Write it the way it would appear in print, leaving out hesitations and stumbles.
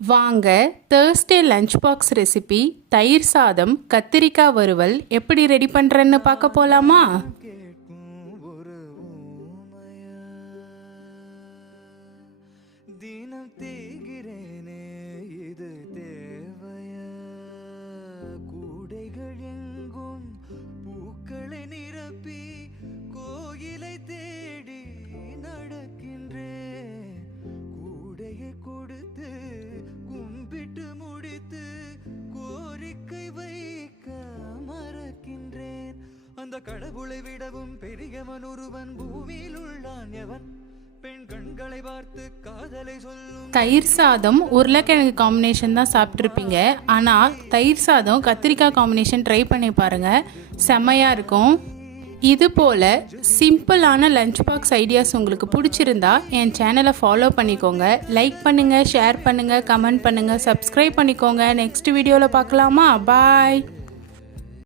வாங்க Thursday lunch box recipe தயிர் சாதம் கத்திரிக்காய் வறுவல் எப்படி ரெடி பண்ணுறேன்னு பார்க்க போகலாமா? தினம் தேகிறேனே இது தேவைய கூடைகள் எங்கும் பூக்களை நிரப்பி கோயிலை தேடி நடக்கின்றேன். கூடையை கொடுத்து கும்பிட்டு முடித்து கோரிக்கை வைக்க மறக்கின்றேன். அந்த கடவுளை விடவும் பெரியவன் ஒருவன் பூமியில் உள்ளான் எவன்? தயிர் சாதம் உருளைக்கிழங்கு காம்பினேஷன் தான் சாப்பிட்ருப்பீங்க. ஆனால் தயிர் சாதம் கத்திரிக்காய் காம்பினேஷன் ட்ரை பண்ணி பாருங்கள், செம்மையாக இருக்கும். இது போல் சிம்பிளான லஞ்ச் பாக்ஸ் ஐடியாஸ் உங்களுக்கு பிடிச்சிருந்தா என் சேனலை ஃபாலோ பண்ணிக்கோங்க. லைக் பண்ணுங்கள், ஷேர் பண்ணுங்கள், கமெண்ட் பண்ணுங்கள், சப்ஸ்கிரைப் பண்ணிக்கோங்க. நெக்ஸ்ட் வீடியோவில் பார்க்கலாமா? பாய்.